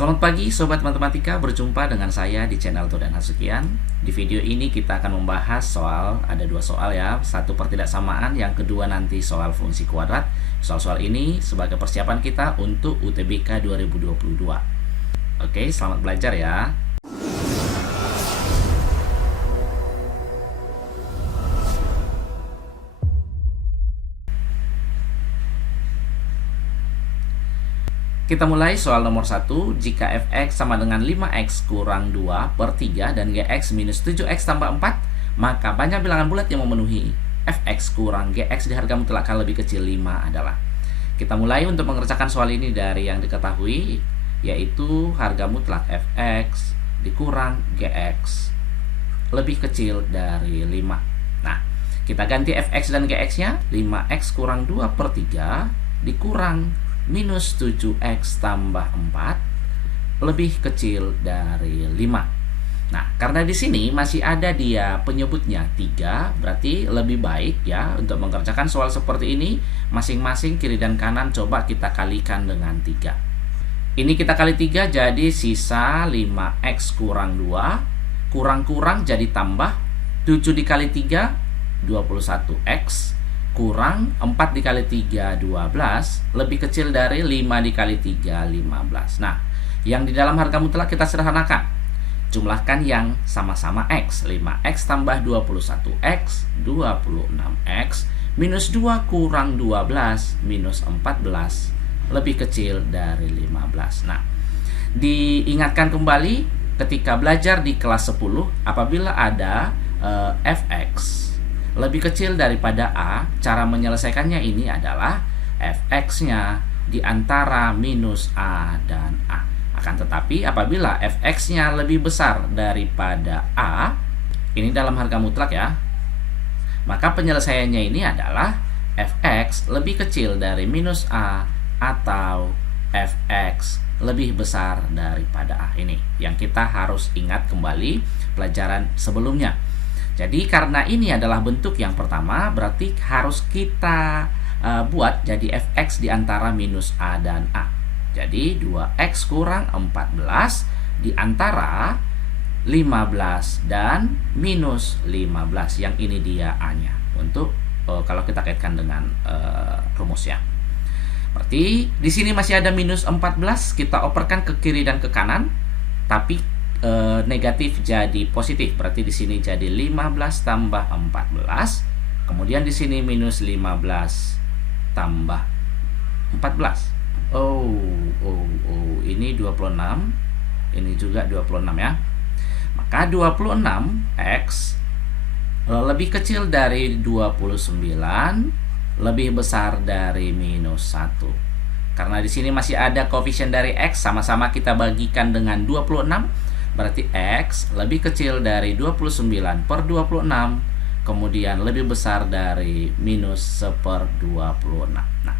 Selamat pagi Sobat Matematika, berjumpa dengan saya di channel Todan Hasukian. Di video ini kita akan membahas soal, ada dua soal ya. Satu pertidaksamaan, yang kedua nanti soal fungsi kuadrat. Soal-soal ini sebagai persiapan kita untuk UTBK 2022. Oke, selamat belajar ya. Kita mulai soal nomor 1. Jika fx sama dengan 5x kurang 2 per 3 dan gx minus 7x tambah 4, maka banyak bilangan bulat yang memenuhi fx kurang gx di harga mutlak lebih kecil 5 adalah. Kita mulai untuk mengerjakan soal ini dari yang diketahui, yaitu harga mutlak fx dikurang gx lebih kecil dari 5. Nah, kita ganti fx dan gx-nya. 5x kurang 2 per 3 dikurang minus 7x tambah 4 lebih kecil dari 5. Nah, karena di sini masih ada dia penyebutnya 3, berarti lebih baik ya untuk mengerjakan soal seperti ini, masing-masing kiri dan kanan coba kita kalikan dengan 3. Ini kita kali 3 jadi sisa 5x kurang 2, kurang-kurang jadi tambah 7 dikali 3 21x kurang 4 dikali 3 12 lebih kecil dari 5 dikali 3 15. Nah, yang di dalam harga mutlak kita sederhanakan, jumlahkan yang sama-sama x. 5x tambah 21x 26x minus 2 kurang 12 minus 14 lebih kecil dari 15. Nah, diingatkan kembali ketika belajar di kelas 10, apabila ada fx lebih kecil daripada A, cara menyelesaikannya ini adalah fx-nya di antara minus A dan A. Akan tetapi apabila fx-nya lebih besar daripada A, ini dalam harga mutlak ya, maka penyelesaiannya ini adalah fx lebih kecil dari minus A atau fx lebih besar daripada A. Ini yang kita harus ingat kembali pelajaran sebelumnya. Jadi karena ini adalah bentuk yang pertama, berarti harus kita buat jadi fx di antara minus A dan A. Jadi 2x kurang 14 di antara 15 dan minus 15. Yang ini dia A-nya. Untuk kalau kita kaitkan dengan rumusnya. Berarti di sini masih ada minus 14, kita operkan ke kiri dan ke kanan, tapi negatif jadi positif, berarti di sini jadi 15 tambah 14, kemudian di sini minus 15 tambah 14. Ini 26, ini juga 26 ya. Maka 26x lebih kecil dari 29, lebih besar dari minus 1. Karena di sini masih ada koefisien dari x, sama-sama kita bagikan dengan 26. Berarti x lebih kecil dari 29 per 26, kemudian lebih besar dari minus 1/26. Nah,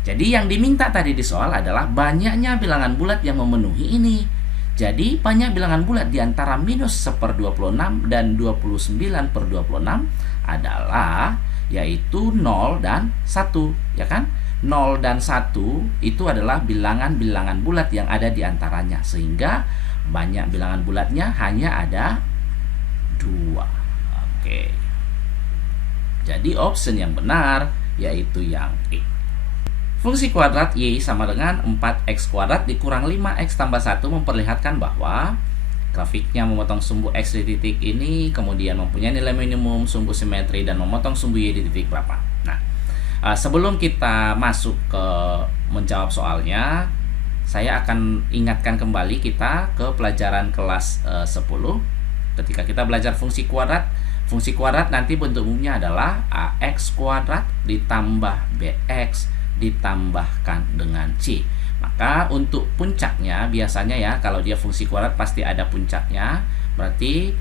jadi yang diminta tadi di soal adalah banyaknya bilangan bulat yang memenuhi ini. Jadi banyak bilangan bulat di antara minus 1/26 dan 29/26 adalah yaitu 0 dan 1, ya kan? 0 dan 1 itu adalah bilangan-bilangan bulat yang ada di antaranya, sehingga banyak bilangan bulatnya hanya ada 2. Oke. Jadi option yang benar yaitu yang E. Fungsi kuadrat Y sama dengan 4x kuadrat dikurang 5x tambah 1 memperlihatkan bahwa grafiknya memotong sumbu x di titik ini, kemudian mempunyai nilai minimum sumbu simetri dan memotong sumbu Y di titik berapa. Nah, sebelum kita masuk ke menjawab soalnya, saya akan ingatkan kembali kita ke pelajaran kelas 10. Ketika kita belajar fungsi kuadrat nanti bentuk umumnya adalah ax kuadrat ditambah bx ditambahkan dengan c. Maka untuk puncaknya biasanya ya, kalau dia fungsi kuadrat pasti ada puncaknya. Berarti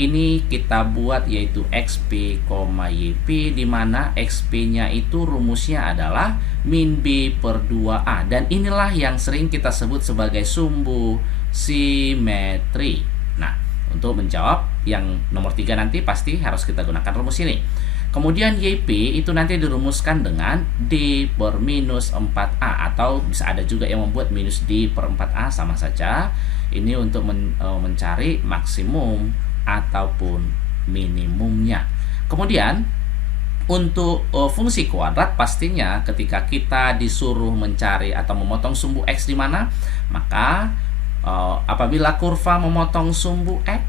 ini kita buat yaitu xp, yp, di mana xp-nya itu rumusnya adalah min b per 2a, dan inilah yang sering kita sebut sebagai sumbu simetri. Nah, untuk menjawab yang nomor 3 nanti pasti harus kita gunakan rumus ini. Kemudian YP itu nanti dirumuskan dengan D per minus 4A, atau bisa ada juga yang membuat minus D per 4A, sama saja. Ini untuk mencari maksimum ataupun minimumnya. Kemudian untuk fungsi kuadrat, pastinya ketika kita disuruh mencari atau memotong sumbu X di mana, maka apabila kurva memotong sumbu X,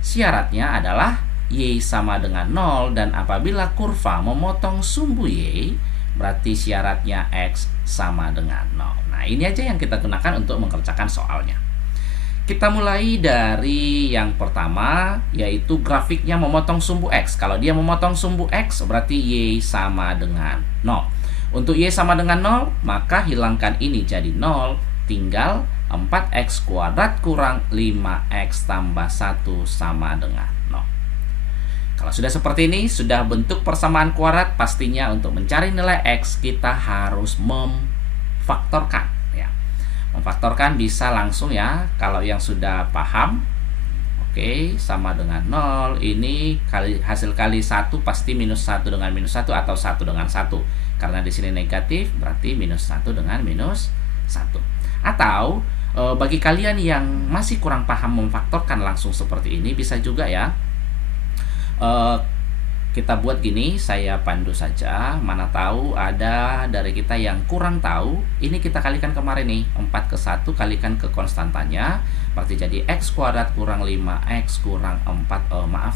syaratnya adalah Y sama dengan 0, dan apabila kurva memotong sumbu Y, berarti syaratnya X sama dengan 0. Nah, ini aja yang kita gunakan untuk mengerjakan soalnya. Kita mulai dari yang pertama, yaitu grafiknya memotong sumbu X. Kalau dia memotong sumbu X, berarti Y sama dengan 0. Untuk Y sama dengan 0, maka hilangkan ini jadi 0, tinggal 4X kuadrat kurang 5X tambah 1 sama dengan 0. Kalau sudah seperti ini, sudah bentuk persamaan kuadrat, pastinya untuk mencari nilai X kita harus memfaktorkan. Ya. Memfaktorkan bisa langsung ya, kalau yang sudah paham. Oke, sama dengan 0, ini hasil kali 1 pasti minus 1 dengan minus 1 atau 1 dengan 1. Karena di sini negatif, berarti minus 1 dengan minus 1. Atau bagi kalian yang masih kurang paham memfaktorkan langsung seperti ini, bisa juga ya. Kita buat gini, saya pandu saja. Mana tahu ada dari kita yang kurang tahu. Ini kita kalikan kemarin nih, 4 ke 1 kalikan ke konstantanya, berarti jadi X kuadrat kurang 5X kurang 4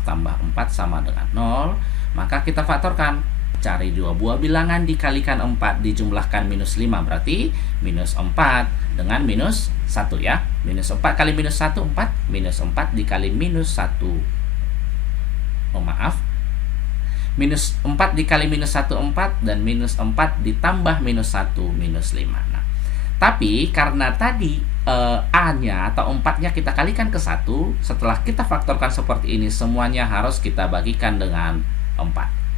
tambah 4 sama dengan 0. Maka kita faktorkan, cari dua buah bilangan dikalikan 4 dijumlahkan minus 5, berarti minus 4 dengan minus 1 ya. Minus 4 kali minus 1, 4. Minus 4 dikali minus 1, minus 4 dikali minus 1, 4, dan minus 4 ditambah minus 1, minus 5. Nah, tapi karena tadi A-nya atau 4-nya kita kalikan ke 1, setelah kita faktorkan seperti ini, semuanya harus kita bagikan dengan 4.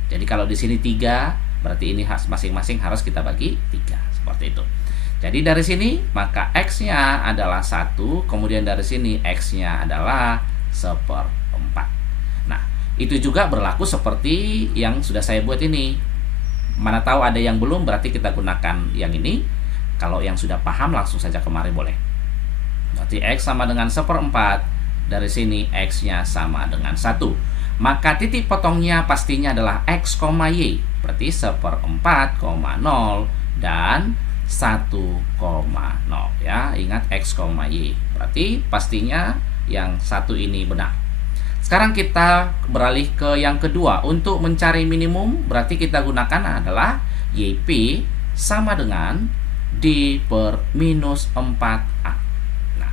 Jadi kalau di sini 3, berarti ini masing-masing harus kita bagi 3, seperti itu. Jadi dari sini maka X-nya adalah 1, kemudian dari sini X-nya adalah 1/4. Itu juga berlaku seperti yang sudah saya buat ini. Mana tahu ada yang belum, berarti kita gunakan yang ini. Kalau yang sudah paham langsung saja kemari boleh. Berarti X sama dengan 1/4. Dari sini X-nya sama dengan 1. Maka titik potongnya pastinya adalah X, Y. Berarti 1/4, 0 dan 1,0 ya. Ingat X, Y. Berarti pastinya yang satu ini benar. Sekarang kita beralih ke yang kedua. Untuk mencari minimum, berarti kita gunakan adalah YP sama dengan D per minus 4A. Nah,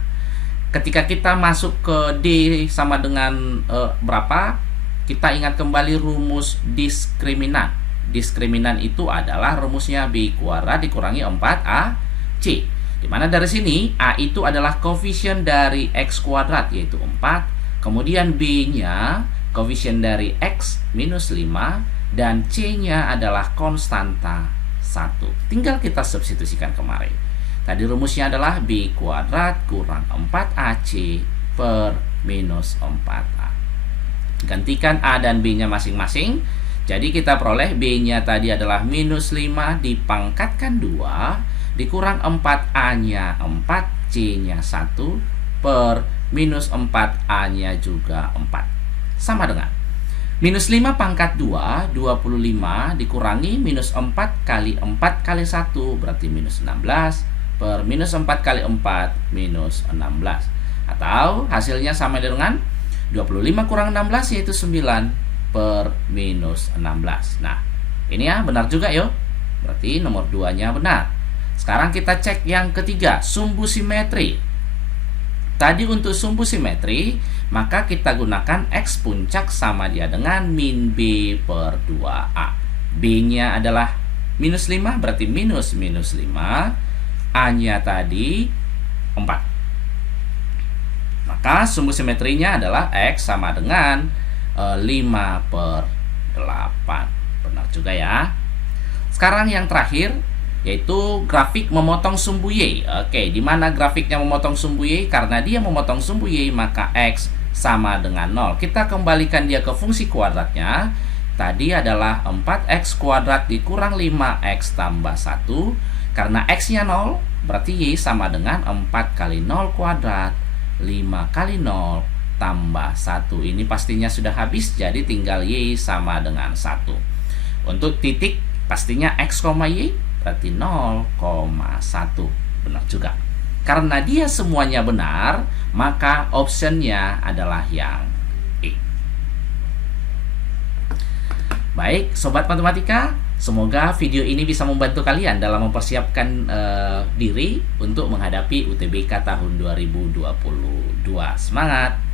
ketika kita masuk ke D sama dengan berapa, kita ingat kembali rumus diskriminan. Diskriminan itu adalah rumusnya B kuadrat dikurangi 4AC. Dimana dari sini A itu adalah koefisien dari X kuadrat, yaitu 4. Kemudian B-nya koefisien dari X minus 5, dan C-nya adalah konstanta 1. Tinggal kita substitusikan kemarin. Tadi rumusnya adalah B kuadrat kurang 4AC per minus 4A. Gantikan A dan B-nya masing-masing. Jadi kita peroleh B-nya tadi adalah minus 5 dipangkatkan 2, dikurang 4A-nya 4, C-nya 1 per minus 4A-nya juga 4. Sama dengan minus 5 pangkat 2, 25 dikurangi minus 4 kali 4 kali 1, berarti minus 16 per minus 4 kali 4, minus 16. Atau hasilnya sama dengan 25 kurang 16, yaitu 9 per minus 16. Nah, ini ya benar juga yo. Berarti nomor 2-nya benar. Sekarang kita cek yang ketiga, sumbu simetri. Tadi untuk sumbu simetri, maka kita gunakan X puncak sama dia dengan min B per 2A. B-nya adalah minus 5, berarti minus 5. A-nya tadi 4. Maka sumbu simetrinya adalah X sama dengan 5 per 8. Benar juga ya. Sekarang yang terakhir, yaitu grafik memotong sumbu Y. Oke, di mana grafiknya memotong sumbu Y? Karena dia memotong sumbu Y, maka X sama dengan 0. Kita kembalikan dia ke fungsi kuadratnya. tadi adalah 4x kuadrat dikurang 5x tambah 1. Karena x-nya 0, berarti Y sama dengan 4 kali 0 kuadrat. 5 kali 0 tambah 1. Ini pastinya sudah habis, jadi tinggal Y sama dengan 1. Untuk titik, pastinya X, Y, berarti 0,1. Benar juga. Karena dia semuanya benar, maka optionnya adalah yang E. Baik, Sobat Matematika, semoga video ini bisa membantu kalian dalam mempersiapkan diri untuk menghadapi UTBK tahun 2022. Semangat!